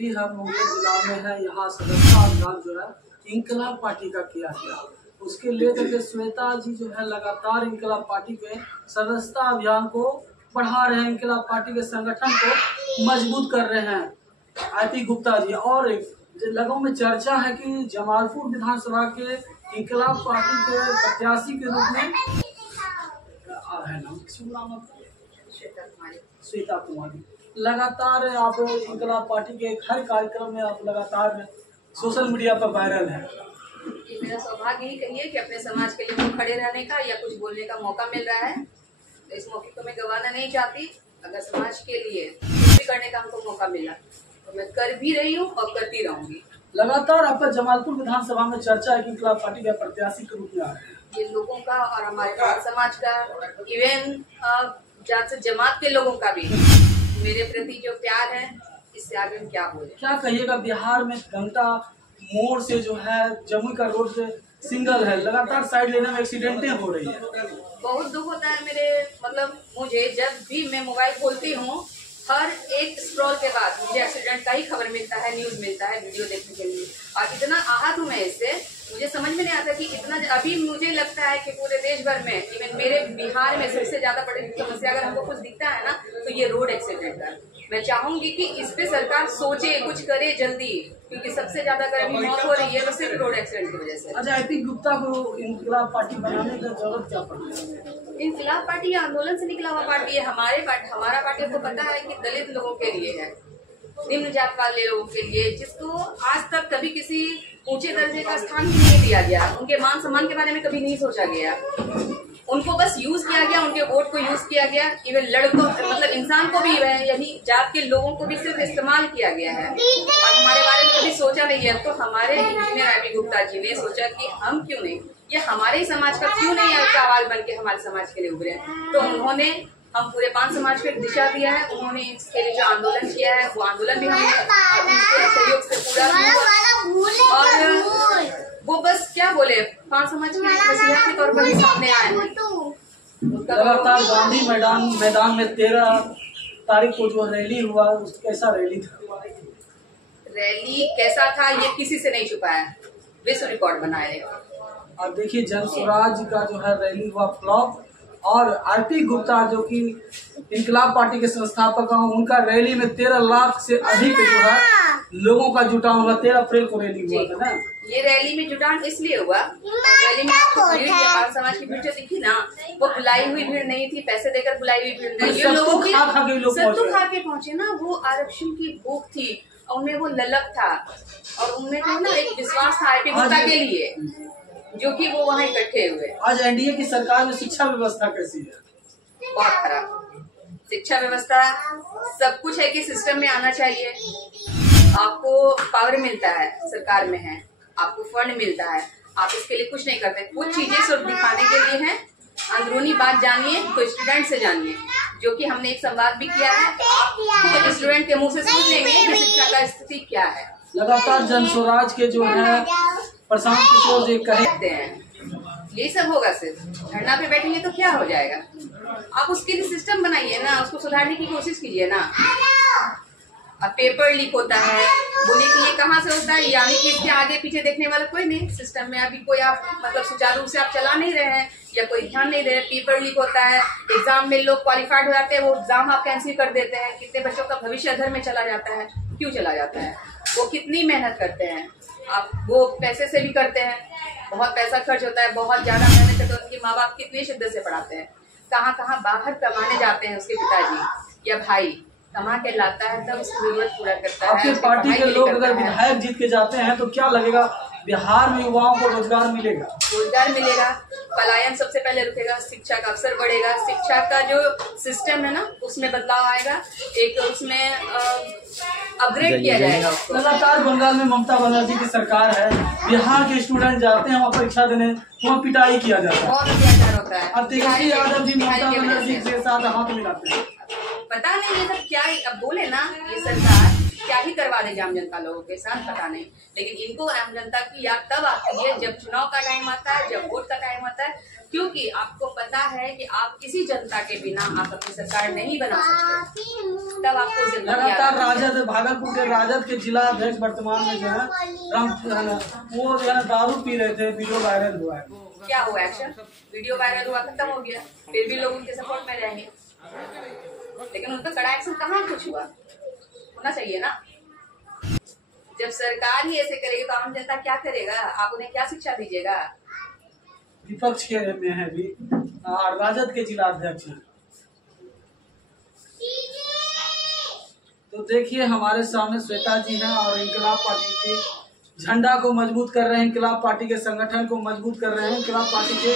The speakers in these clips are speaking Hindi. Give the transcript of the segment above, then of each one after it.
भी हम मुंगेर जिला में है, यहाँ सदस्यता अभियान जो है इंकलाब पार्टी का किया गया। उसके लेकर के श्वेता जी जो है लगातार इंकलाब पार्टी के सदस्यता अभियान को बढ़ा रहे हैं, इंकलाब पार्टी के संगठन को मजबूत कर रहे हैं आरती गुप्ता जी। और लोगों में चर्चा है कि जमालपुर विधानसभा के इंकलाब पार्टी के प्रत्याशी के रूप में श्वेता कुमारी लगातार आप इंकलाब पार्टी के हर कार्यक्रम में आप लगातार सोशल मीडिया पर वायरल है। मेरा सौभाग्य ही कहिए कि अपने समाज के लिए खड़े रहने का या कुछ बोलने का मौका मिल रहा है, तो इस मौके को मैं गंवाना नहीं चाहती। अगर समाज के लिए कुछ भी करने का हमको मौका मिला तो मैं कर भी रही हूँ और करती रहूंगी। लगातार आपका जमालपुर विधानसभा में चर्चा है कि इंकलाब पार्टी के प्रत्याशी के रूप में आ रहे हैं। ये लोगों का और हमारे समाज का, इवन जात जमात के लोगों का भी मेरे प्रति जो प्यार है, इससे आगे हम क्या बोले। क्या कहिएगा, बिहार में घंटा मोड़ से जो है जमुई का रोड से सिंगल है, लगातार साइड लेने में एक्सीडेंटें हो रही है। बहुत दुख होता है मुझे जब भी मैं मोबाइल खोलती हूँ, हर एक स्क्रॉल के बाद मुझे एक्सीडेंट का ही खबर मिलता है, न्यूज मिलता है वीडियो देखने के लिए। और इतना आहत हूँ मैं इससे, मुझे समझ में नहीं आता कि इतना अभी मुझे लगता है कि पूरे देश भर में, इवन मेरे बिहार में सबसे ज्यादा बड़ी समस्या अगर हमको कुछ दिखता है ना, तो ये रोड एक्सीडेंट का। मैं चाहूंगी कि इस पे सरकार सोचे, कुछ करे जल्दी, क्योंकि सबसे ज्यादा अगर अभी मौत हो रही है वो सिर्फ रोड एक्सीडेंट की वजह से। अच्छा, आरती गुप्ता को इंकलाब पार्टी बनाने की जरूरत क्या पड़ी है? इंकलाब पार्टी आंदोलन से निकला हुआ पार्टी है। हमारा पार्टी को पता है कि दलित लोगों के लिए है, निम्न जात वाले लोगों के लिए, जिसको आज तक कभी किसी ऊंचे दर्जे का स्थान भी नहीं दिया गया, उनके मान सम्मान के बारे में कभी नहीं सोचा गया, उनको बस यूज किया गया, उनके वोट को यूज किया गया। इवन लड़कों मतलब इंसान को भी, यही जात के लोगों को भी सिर्फ इस्तेमाल किया गया है और हमारे बारे में कभी सोचा नहीं है। तो हमारे इंजीनियर आरती गुप्ता जी ने सोचा कि हम क्यों नहीं, ये हमारे ही समाज का क्यों नहीं आवाज बन के हमारे समाज के लिए उभरे। तो उन्होंने हम पूरे 5 समाज को एक दिशा दिया है। उन्होंने इसके लिए जो आंदोलन किया है, वो आंदोलन भी हमने उनके सहयोग से पूरा किया और वो बस क्या बोले, 5 समाज के नसीहत के तौर पर ही सामने आए हैं। लगातार गांधी मैदान में 13 तारीख को जो रैली हुआ, कैसा रैली था? रैली कैसा था ये किसी से नहीं छुपाया, विश्व रिकॉर्ड बनाएगा। और देखिए जन स्वराज का जो है रैली हुआ फ्लॉप, और आरती गुप्ता जो कि इंकलाब पार्टी के संस्थापक हैं, उनका रैली में 13 लाख से अधिक जो है लोगों का जुटान हुआ। 13 अप्रैल को रैली हुआ था ना। ये रैली में जुटान इसलिए हुआ, रैली में पाल समाज की भीड़ जो दिखी ना, वो बुलाई हुई भीड़ नहीं थी, पैसे देकर बुलाई हुई भीड़ नहीं, ये लोगों की सत्तू खा के पहुंचे ना। वो आरक्षण की भूख थी, उनमें वो ललक था और उनमें जो ना एक विश्वास था आरती गुप्ता के लिए, जो कि वो वहाँ इकट्ठे हुए। आज एनडीए की सरकार में शिक्षा व्यवस्था कैसी है? बहुत खराब शिक्षा व्यवस्था। सब कुछ है कि सिस्टम में आना चाहिए, आपको पावर मिलता है, सरकार में है, आपको फंड मिलता है, आप इसके लिए कुछ नहीं करते। कुछ चीजें सिर्फ दिखाने के लिए हैं। अंदरूनी बात जानिए तो स्टूडेंट से जानिए, जो कि हमने एक संवाद भी किया है। तो स्टूडेंट के मुंह से सुन लेंगे कि शिक्षा का स्थिति क्या है। लगातार जन स्वराज के जो है प्रशांत किशोर जी कहते हैं ये सब होगा, सिर्फ धरना पे बैठेंगे तो क्या हो जाएगा। आप उसके लिए सिस्टम बनाइए ना, उसको सुधारने की कोशिश कीजिए ना। अब पेपर लीक होता है, वो लीक ये कहाँ से होता है, यानी कि इसके आगे पीछे देखने वाला कोई नहीं। सिस्टम में अभी कोई आप मतलब सुचारू रूप से आप चला नहीं रहे हैं या कोई ध्यान नहीं दे रहे। पेपर लीक होता है, एग्जाम में लोग क्वालिफाइड हो जाते हैं, वो एग्जाम आप कैंसिल कर देते हैं। कितने बच्चों का भविष्य अधर में चला जाता है, क्यों चला जाता है? वो कितनी मेहनत करते हैं, आप वो पैसे से भी करते हैं, बहुत पैसा खर्च होता है, बहुत ज्यादा मेहनत करते हैं। उनके माँ बाप कितनी शिद्दत से पढ़ाते हैं, कहाँ कहाँ बाहर कमाने जाते हैं उसके पिताजी या भाई, कमा के लाता है तब उसकी जरूरत पूरा करता है। आपके पार्टी के लोग अगर विधायक जीत के जाते हैं तो क्या लगेगा, बिहार में युवाओं को रोजगार मिलेगा? रोजगार मिलेगा, पलायन सबसे पहले रुकेगा, शिक्षा का अवसर बढ़ेगा, शिक्षा का जो सिस्टम है ना उसमें बदलाव आएगा, एक उसमें अपग्रेड किया जाएगा। लगातार बंगाल में ममता बनर्जी की सरकार है, बिहार के स्टूडेंट जाते हैं वहाँ परीक्षा देने, वहाँ पिटाई किया जाता है, बहुत अत्याचार होता है। और तेजस्वी यादव जी ममता बनर्जी के साथ हाथ मिलाते हैं। पता नहीं ये सब क्या, अब बोले ना ये सरकार क्या ही करवा देगी आम जनता लोगों के साथ, पता नहीं। लेकिन इनको आम जनता की याद तब आती है जब चुनाव का टाइम आता है, जब वोट का टाइम आता है, क्योंकि आपको पता है कि आप किसी जनता के बिना आप अपनी सरकार नहीं बना सकते, तब आपको लगातार राजद भागलपुर के राजद के जिला अध्यक्ष वर्तमान में जो है वो जो है दारू पी रहे थे, वीडियो वायरल हुआ है। क्या हुआ? एक्शन वीडियो वायरल हुआ, खत्म हो गया, फिर भी लोग उनके सपोर्ट में रहेंगे, लेकिन उनका कड़ा एक्शन कहाँ कुछ हुआ? होना चाहिए ना। जब सरकार ही ऐसे करेगी तो आम जनता क्या करेगा? आप उन्हें क्या शिक्षा दीजिएगा? विपक्ष के में है भी राजद के जिला अध्यक्ष हैं। तो देखिए हमारे सामने श्वेता जी हैं और इंकलाब पार्टी के झंडा को मजबूत कर रहे हैं, इंकलाब पार्टी के संगठन को मजबूत कर रहे हैं, इंकलाब पार्टी के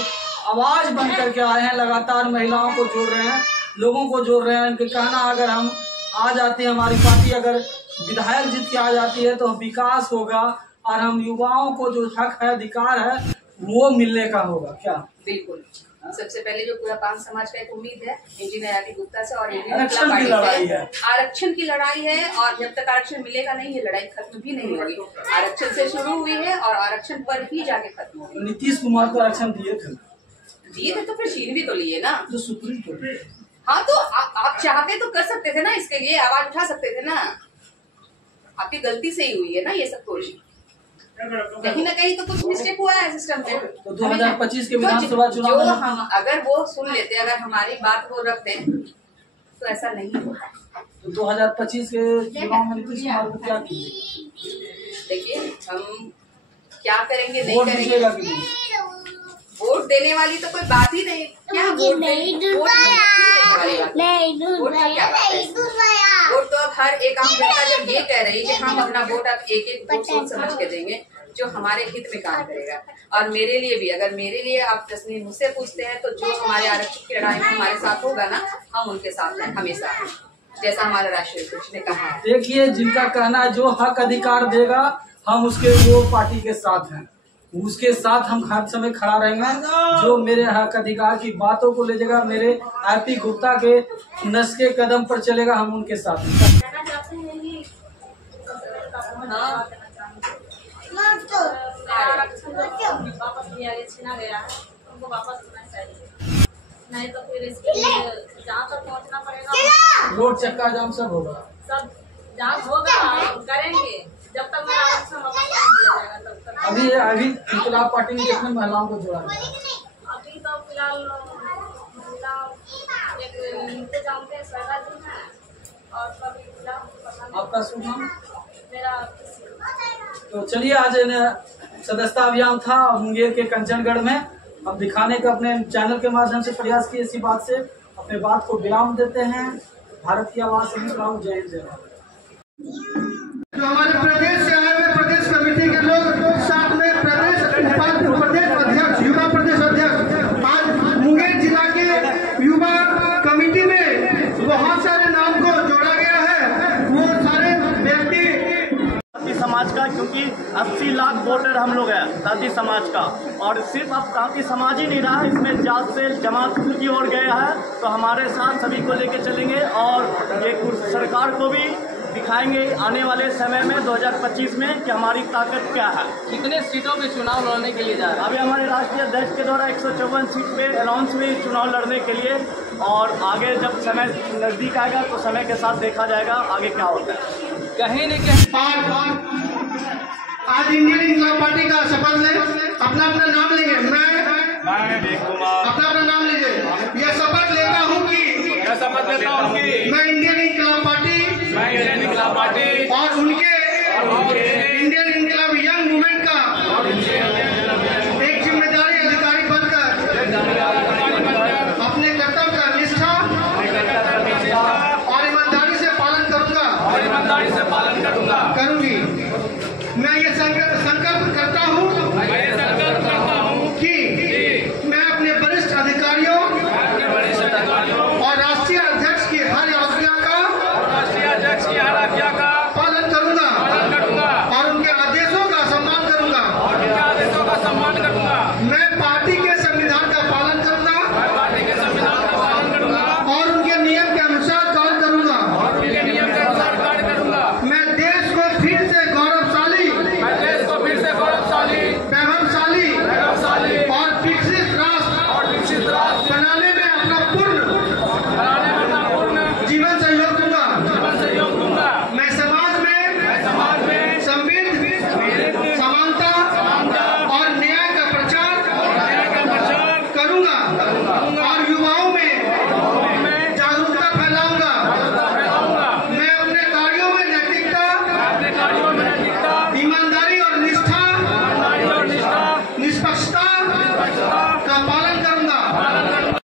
आवाज बन करके आए हैं, लगातार महिलाओं को जोड़ रहे हैं, लोगों को जोड़ रहे हैं। उनके कहना अगर हम आ जाते हैं, हमारी पार्टी अगर विधायक जीत के आ जाती है तो विकास होगा और हम युवाओं को जो हक है, अधिकार है, वो मिलने का होगा। क्या? बिल्कुल। सबसे पहले जो पूरा पान समाज का एक उम्मीद है इंजीनियर आरती गुप्ता से और आरक्षण की लड़ाई है, आरक्षण की लड़ाई है, और जब तक आरक्षण मिलेगा नहीं ये लड़ाई खत्म भी नहीं होगी। आरक्षण से शुरू हुई है और आरक्षण पर ही जाके खत्म होगी। नीतीश कुमार को आरक्षण दिए थे तो फिर छीन भी तो लिए ना, जो सुप्रीम कोर्ट। हाँ तो आप चाहते तो कर सकते थे ना, इसके लिए आवाज उठा सकते थे ना। आपकी गलती से ही हुई है ना ये सब कुछ, कहीं ना कहीं तो कुछ मिस्टेक हुआ है सिस्टम में। तो 2025 के विधानसभा चुनाव में हम अगर वो सुन लेते, अगर हमारी बात वो रखते तो ऐसा नहीं होता। तो 2025 के चुनाव में नीतीश कुमार को क्या कीजिए? देखिए हम क्या करेंगे नहीं वोट करेंगे, दीजिएगा कि नहीं? वोट देने वाली तो कोई बात ही नहीं। क्या वोट देने वोट तो अब हर एक आम जनता जब ये कह रही है कि हम अपना वोट अब एक एक वोट सोच समझ के देंगे जो हमारे हित में काम करेगा। और मेरे लिए भी, अगर मेरे लिए आप तस्नीम मुझसे पूछते हैं तो जो हमारे आरक्षण की लड़ाई में हमारे साथ होगा ना, हम उनके साथ हैं हमेशा, जैसा हमारा राष्ट्रीय अध्यक्ष ने कहा है। देखिए जिनका कहना है जो हक अधिकार देगा हम उसके वो पार्टी के साथ हैं, उसके साथ हम हर समय खड़ा रहेंगे। जो मेरे हक अधिकार की बातों को ले जाएगा, मेरे आरती गुप्ता के नस्के कदम पर चलेगा, हम उनके साथ हैं। छीना गया है, उनको वापस होना चाहिए, नहीं तो फिर इसके लिए जहाँ तक पहुँचना पड़ेगा। रोड चक्का जाम सब होगा, सब जांच होगा, करेंगे जब तक मेरा आरक्षण वापस नहीं दिया जाएगा तब तक। अभी इंकलाब पार्टी ने कितने महिलाओं को जोड़ा है? अभी तो फिलहाल महिला एक इनको जानते हैं, श्वेता जी हैं, और सभी फिलहाल आपका शुभ नाम? मेरा। तो चलिए आज सदस्यता अभियान था मुंगेर के कंचनगढ़ में, हम दिखाने का अपने चैनल के माध्यम से प्रयास किए। इसी बात से अपने बात को विराम देते हैं। भारत की आवाज से जय हिंद जय भारत। जो हमारे प्रदेश से आए हुए प्रदेश कमेटी के लोग, साथ में प्रदेश अध्यक्ष, युवा प्रदेश अध्यक्ष, आज मुंगेर जिला के युवा कमेटी में बहुत सारे नाम को जोड़ा गया है। वो सारे व्यक्ति समाज का, क्योंकि 80 लाख वोटर हम लोग हैं तांती समाज का, और सिर्फ अब तांती समाज ही नहीं रहा, इसमें जात से जमात की ओर गया है। तो हमारे साथ सभी को लेकर चलेंगे और ये सरकार को भी दिखाएंगे आने वाले समय में 2025 में कि हमारी ताकत क्या है। कितने सीटों पे चुनाव लड़ने के लिए जा रहे हैं? अभी हमारे राष्ट्रीय अध्यक्ष के द्वारा 154 सीट पे अनाउंस हुई चुनाव लड़ने के लिए, और आगे जब समय नजदीक आएगा तो समय के साथ देखा जाएगा आगे क्या होता है। कहीं न कहीं आज इंडियन इंकलाब पार्टी का शपथ ले, अपना अपना नाम लेंगे। मैं अपना अपना नाम लीजिए। यह शपथ लेता हूँ कि मैं इंडियन इंकलाब पार्टी और उनके इंडियन इंकलाब यंग मूवमेंट का एक जिम्मेदारी अधिकारी बनकर अपने कर्तव्य का निष्ठा और ईमानदारी से पालन करूंगा करूंगी। मैं ये